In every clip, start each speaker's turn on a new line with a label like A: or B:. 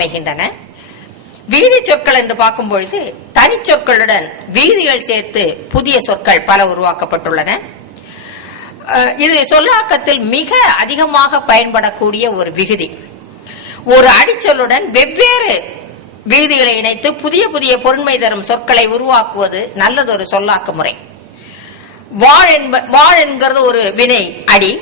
A: அமைகின்றன. வீதி சொற்கள் என்று பார்க்கும் பொழுது தனிச்சொற்களுடன் வீதிகள் சேர்த்து புதிய சொற்கள் பல உருவாக்கப்பட்டுள்ளன. இது சொல்லாக்கத்தில் மிக அதிகமாக பயன்படக்கூடிய ஒரு விகுதி. ஒரு அடிச்சொல்லுடன் வெவ்வேறு விகுதிகளை இணைத்து புதிய புதிய பொருண்மை தரும் சொற்களை உருவாக்குவது நல்லதொரு சொல்லாக்க முறை. வாழ் என்ப வாழ் என்கிறது ஒரு வினை அடி.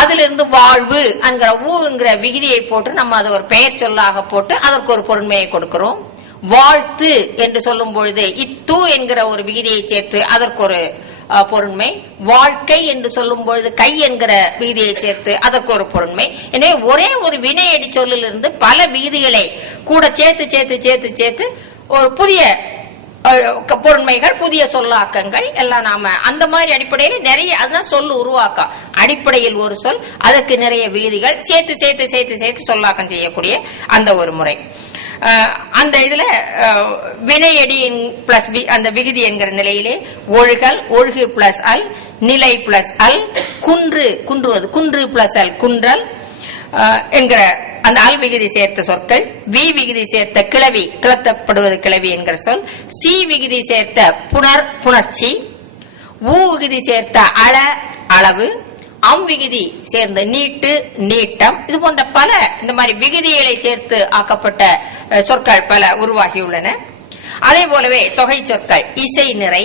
A: அதிலிருந்து வாழ்வு என்கிற ஊங்கிற விகுதியை போட்டு நம்ம அதை ஒரு பெயர் சொல்லாக போட்டு அதற்கு ஒரு பொருண்மையை கொடுக்கிறோம். வாழ்த்து என்று சொல்லும் பொழுது இத்து என்கிற ஒரு விகுதியை சேர்த்து அதற்கு ஒரு பொருண்மை. வாழ்க்கை என்று சொல்லும் பொழுது கை என்கிற விகுதியை சேர்த்து அதற்கு ஒரு பொருண்மை. எனவே ஒரே ஒரு வினையடி சொல்லிலிருந்து பல விகுதிகளை கூட சேர்த்து சேர்த்து சேர்த்து சேர்த்து ஒரு புதிய பொருண்மைகள் புதிய சொல்லாக்கங்கள் எல்லாம் நாம அந்த மாதிரி அடிப்படையில் நிறைய அதுதான் சொல் உருவாக்கம். அடிப்படையில் ஒரு சொல் அதற்கு நிறைய விகுதிகள் சேர்த்து சேர்த்து சேர்த்து சேர்த்து சொல்லாக்கம் செய்யக்கூடிய அந்த ஒரு முறை. அந்த இதுல அஹ், வினையடி பிளஸ் அந்த விகுதி என்கிற நிலையிலே ஒழுகல் ஒழுகு பிளஸ் அல் நிலை பிளஸ் அல் குன்று குன்றுவது குன்று பிளஸ் அல் குன்றல் என்கிற அந்த அல் விகுதி சேர்த்த சொற்கள் வி விகுதி சேர்த்த கிளவி கிளத்தப்படுவது கிளவி என்கிற சொல் சி விகுதி சேர்த்த புனர் புணர்ச்சி ஊ விகுதி சேர்த்த அள அளவு அம் விகுதி சேர்ந்த நீட்டு நீட்டம் இது போன்ற பல இந்த மாதிரி விகுதிகளை சேர்த்து ஆக்கப்பட்ட சொற்கள் பல உருவாகியுள்ளன அதே போலவே தொகை சொற்கள் இசை நிறை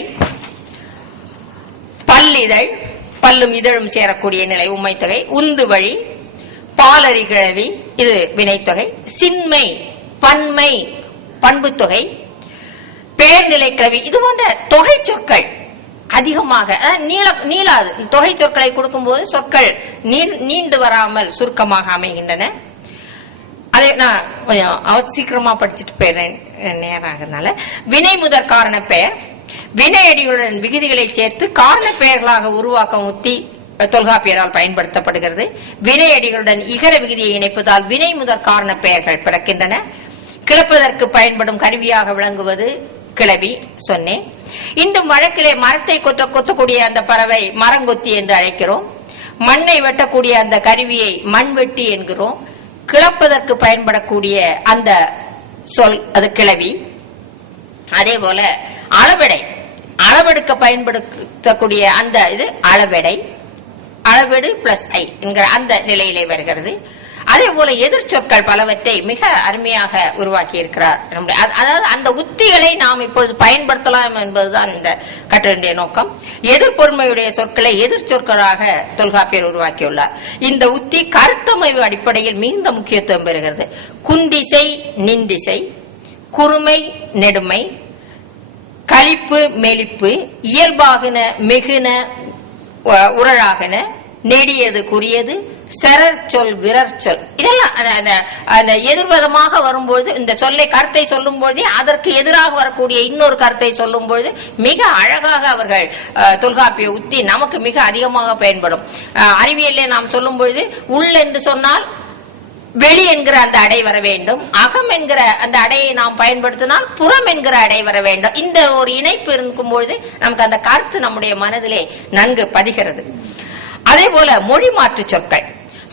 A: பல்லிதழ் பல்லும் இதழும் சேரக்கூடிய நிலை உம்மைத்தொகை உந்து வழி பாலரி கிழவி இது வினைத்தொகை. சின்மை பன்மை பண்புத்தொகை. பேர்நிலை கிழவி இது போன்ற தொகை சொற்கள் அதிகமாக நீள நீளாது. தொகை சொற்களை கொடுக்கும்போது சொற்கள் நீ- நீண்டு வராமல் சுருக்கமாக அமைகின்றன. அதை நான் கொஞ்சம் அவசீக்கிரமா படிச்சுட்டு போயிடுறேன் நேரம் ஆகிறதுனால. வினை முதற் காரண பெயர். வினையடிகளுடன் விகுதிகளை சேர்த்து காரண பெயர்களாக உருவாக்கும் உத்தி தொல்காப்பியரால் பயன்படுத்தப்படுகிறது. வினையடிகளுடன் இகர விகுதியை இணைப்பதால் வினை முதற் காரண பெயர்கள் பிறக்கின்றன. கிளப்பதற்கு பயன்படும் கருவியாக விளங்குவது கிளவி சொன்னேன். இன்றும் வழக்கிலே மரத்தை கொத்த கொத்தக்கூடிய அந்த பறவை மரங்கொத்தி என்று அழைக்கிறோம். மண்ணை வெட்டக்கூடிய அந்த கருவியை மண்வெட்டி என்கிறோம். கிளப்பதற்கு பயன்படக்கூடிய அந்த சொல் அது கிளவி. அதே போல அளவெடை. அளவெடுக்க பயன்படுத்தக்கூடிய அந்த இது அளவெடை. அளவெடு பிளஸ் ஐ என்கிற அந்த நிலையிலே வருகிறது. அதே போல எதிர்ச்சொற்கள் பலவற்றை மிக அருமையாக உருவாக்கி இருக்கிறார் நம்முடைய- அதாவது அந்த உத்திகளை நாம் இப்பொழுது பயன்படுத்தலாம் என்பதுதான் இந்த கட்டுரையுடைய நோக்கம். எதிர்பொருமையுடைய சொற்களை எதிர்ச்சொற்களாக தொல்காப்பியர் உருவாக்கியுள்ளார். இந்த உத்தி கருத்தமைவு அடிப்படையில் மிகுந்த முக்கியத்துவம் பெறுகிறது. குந்திசை நிந்திசை குறுமை நெடுமை களிப்பு மெலிப்பு இயல்பாகின மிகுன உரழாகன நெடியது குறியது சொல் விரற் சொல். இதெல்லாம் அந்த- அந்த- எதிர்வதமாக வரும்பொழுது இந்த சொல்லை கருத்தை சொல்லும் பொழுதே அதற்கு எதிராக வரக்கூடிய இன்னொரு கருத்தை சொல்லும் பொழுது மிக அழகாக அவர்கள் தொல்காப்பிய உத்தி நமக்கு மிக அதிகமாக பயன்படும். அறிவியலே நாம் சொல்லும் பொழுது உள் என்று சொன்னால் வெளி என்கிற அந்த அடை வர வேண்டும் அகம் என்கிற அந்த அடையை நாம் பயன்படுத்தினால் புறம் என்கிற அடை வர வேண்டும். இந்த ஒரு இணைப்பு இருக்கும் பொழுது நமக்கு அந்த கருத்து நம்முடைய மனதிலே நன்கு பதிகிறது. அதே போல மொழி மாற்று சொற்கள்.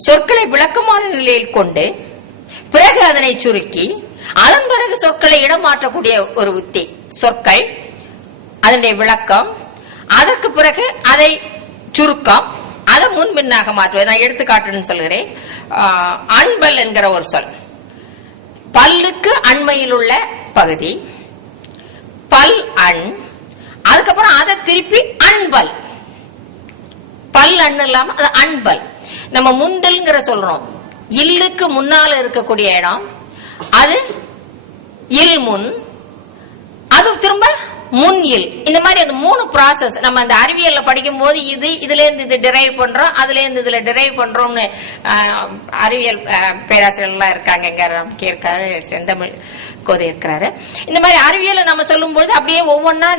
A: சொற்களை விளக்கமான நிலையில் கொண்டு பிறகு அதனை சுருக்கி அதன் பிறகு சொற்களை இடம் மாற்றக்கூடிய ஒரு உத்தி. சொற்கள் அதனுடைய விளக்கம் அதற்கு பிறகு அதை சுருக்கம் அதை முன்பின்னாக மாற்றுவது நான் எடுத்துக்காட்டுன்னு சொல்கிறேன். அன்பல் என்கிற ஒரு சொல். பல்லுக்கு அண்மையில் உள்ள பகுதி. பல் அண். அதுக்கப்புறம் அதை திருப்பி அன்பல். பல் அண் இல்லாம அது அன்பல். நம்ம முண்டல்ங்கிற சொல்றோம். இல்லுக்கு முன்னால இருக்கக்கூடிய இடம். அது இல் முன். அது திரும்ப முன் இல் இந்த மாதிரி அந்த மூணு ப்ராசஸ் நம்ம அந்த அறிவியல்ல படிக்கும் போது இது இதுல இருந்து இது டிரைவ் பண்றோம் அதுல இருந்து இதுல டிரைவ் பண்றோம்னு அறிவியல் ஆஹ், பேராசிரியர் எல்லாம் இருக்காங்க. இங்க ராம்கே இருக்காரு செந்தமிழ் கோதை இருக்கிறாரு. இந்த மாதிரி அறிவியலை நம்ம சொல்லும்பொழுது அப்படியே ஒவ்வொன்னா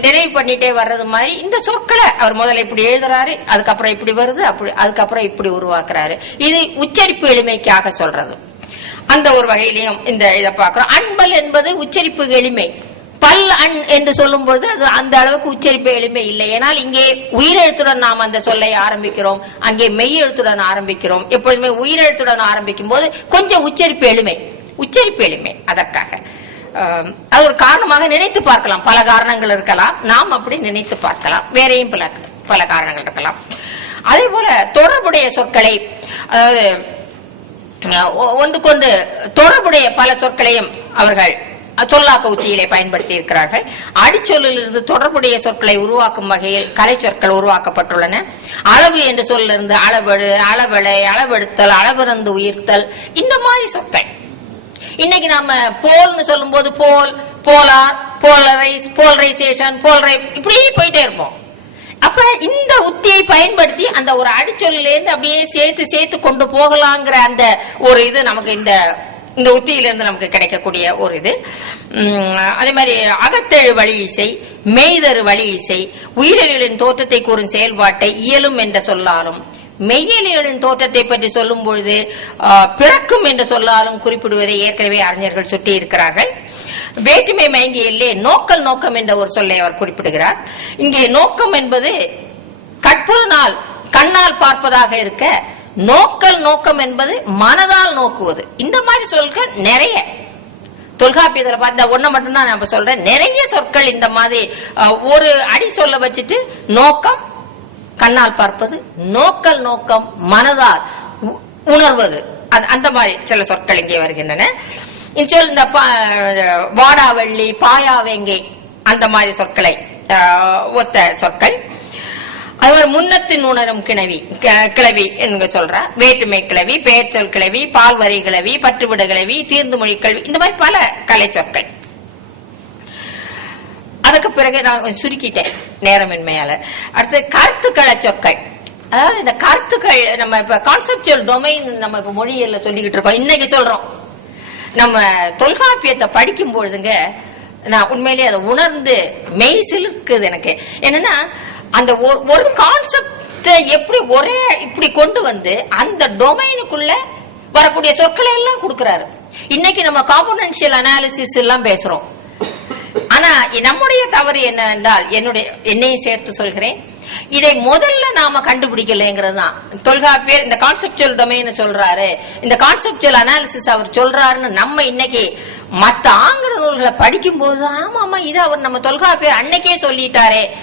A: டிரைவ் பண்ணிட்டே வர்றது மாதிரி இந்த சொற்களை அவர் முதல்ல இப்படி எழுதுறாரு அதுக்கப்புறம் இப்படி வருது அப்படி அதுக்கப்புறம் இப்படி உருவாக்குறாரு. இது உச்சரிப்பு எளிமைக்காக சொல்றது. அந்த ஒரு வகையிலையும் இந்த இதை பார்க்கிறோம். அன்பல் என்பது உச்சரிப்பு எளிமை. பல் அன் என்று சொல்லும் பொழுது அது அந்த அளவுக்கு உச்சரிப்பு எளிமை இல்லை. ஏனால் இங்கே உயிரெழுத்துடன் நாம் அந்த சொல்லை ஆரம்பிக்கிறோம். அங்கே மெய் எழுத்துடன் ஆரம்பிக்கிறோம். எப்பொழுதுமே உயிரெழுத்துடன் ஆரம்பிக்கும் போது கொஞ்சம் உச்சரிப்பு எளிமை. உச்சரிப்பு எளிமை. அதற்காக அது ஒரு காரணமாக நினைத்து பார்க்கலாம். பல காரணங்கள் இருக்கலாம். நாம் அப்படி நினைத்து பார்க்கலாம். வேறையும் பல பல காரணங்கள் இருக்கலாம். அதே போல தொடர்புடைய சொற்களை அதாவது ஒ- ஒன்றுக்கொன்று தொடர்புடைய பல சொற்களையும் அவர்கள் சொல்லாக்க உத்தியிலே பயன்படுத்தி இருக்கிறார்கள் அடிச்சொல்லிலிருந்து தொடர்புடைய சொற்களை உருவாக்கும் வகையில் கலை சொற்கள் உருவாக்கப்பட்டுள்ளன. அளவு என்ற சொல்லிருந்து அளவெடு அளவளை அளவெடுத்தல் அளவிறந்து உயிர்த்தல் இந்த மாதிரி சொற்கள். இன்னைக்கு நாம போல்னு சொல்லும்போது போல் போலார் போலரைஸ் போலரைசேஷன் போலரை இப்படியே போயிட்டே இருப்போம். அப்ப இந்த உத்தியை பயன்படுத்தி அந்த ஒரு அடிச்சொல்லிலேருந்து அப்படியே சேர்த்து சேர்த்து கொண்டு போகலாங்கிற அந்த ஒரு இது நமக்கு இந்த இந்த உத்தியிலிருந்து நமக்கு கிடைக்கக்கூடிய ஒரு இது. அதே மாதிரி அகத்தெழு வழி இசை மெய்தரு வழி இசை உயிரிகளின் தோற்றத்தை கூறும் செயல்பாட்டை இயலும் என்ற சொல்லாலும் மெய்யலிகளின் தோற்றத்தை பற்றி சொல்லும் பொழுது பிறக்கும் என்று சொல்லாலும் குறிப்பிடுவதை ஏற்கனவே அறிஞர்கள் சுட்டி இருக்கிறார்கள் வேற்றுமை மயங்கியிலே நோக்கல் நோக்கம் என்ற ஒரு சொல்லை அவர் குறிப்பிடுகிறார். இங்கே நோக்கம் என்பது கற்புறனால் கண்ணால் பார்ப்பதாக இருக்க நோக்கல் நோக்கம் என்பது மனதால் நோக்குவது. இந்த மாதிரி சொற்கள் நிறைய. தொல்காப்பியத்துல பார்த்த ஒண்ண மட்டும்தான் நான் சொல்றேன். நிறைய சொற்கள் இந்த மாதிரி ஒரு அடி சொல்ல வச்சுட்டு நோக்கம் கண்ணால் பார்ப்பது நோக்கல் நோக்கம் மனதால் உணர்வது. அந்த- அந்த மாதிரி சில சொற்கள் இங்கே வருகின்றன. இந்த சொல் இந்த பா- வாடாவள்ளி பாயாவெங்கை அந்த மாதிரி சொற்களை ஒத்த சொற்கள். அவர் முன்னத்தின் உணரும் கிணவி க- கிளவி என்று சொல்றார் வேற்றுமை கிளவி பெயர்ச்சொல் கிளவி பால்வரை கிளவி பற்றுவிட கிளவி தீர்ந்து மொழி கல்வி இந்த மாதிரி பல கலை சொற்கள் அதுக்கு பிறகு நான் கொஞ்சம் சுருக்கிட்டேன் நேரமின்மையால. அடுத்து கருத்துக்கள சொற்கள். அதாவது இந்த கருத்துக்கள் நம்ம இப்ப கான்செப்டுவல் டொமைன் நம்ம இப்ப மொழியில சொல்லிக்கிட்டு இருக்கோம். இன்னைக்கு சொல்றோம். நம்ம தொல்காப்பியத்தை படிக்கும் பொழுதுங்க நான் உண்மையிலேயே அதை உணர்ந்து மெய் சிலுக்குது எனக்கு. என்னன்னா அந்த ஒரு- ஒரு எப்படி ஒரே இப்படி கொண்டு வந்து அந்த டொமைனுக்குள்ள வரக்கூடிய சொற்களை எல்லாம் கொடுக்கறாரு. இன்னைக்கு நம்ம காம்போனன்ஷியல் அனாலிசிஸ் எல்லாம் பேசுறோம். ஆனா நம்முடைய தவறு என்னவென்றால் என்னுடைய என்னையும் சேர்த்து சொல்கிறேன். இதை முதல்ல நாம கண்டுபிடிக்கலைங்கிறது தான். தொல்காப்பியர் இந்த கான்செப்டுவல் டொமைன் சொல்றாரு. இந்த கான்செப்டுவல் அனாலிசிஸ் அவர் சொல்றாருன்னு நம்ம இன்னைக்கு மத்த ஆங்கில நூல்களை படிக்கும் போது ஆமா ஆமா இது அவர் நம்ம தொல்காப்பியர் அன்னைக்கே சொல்லிட்டாரே.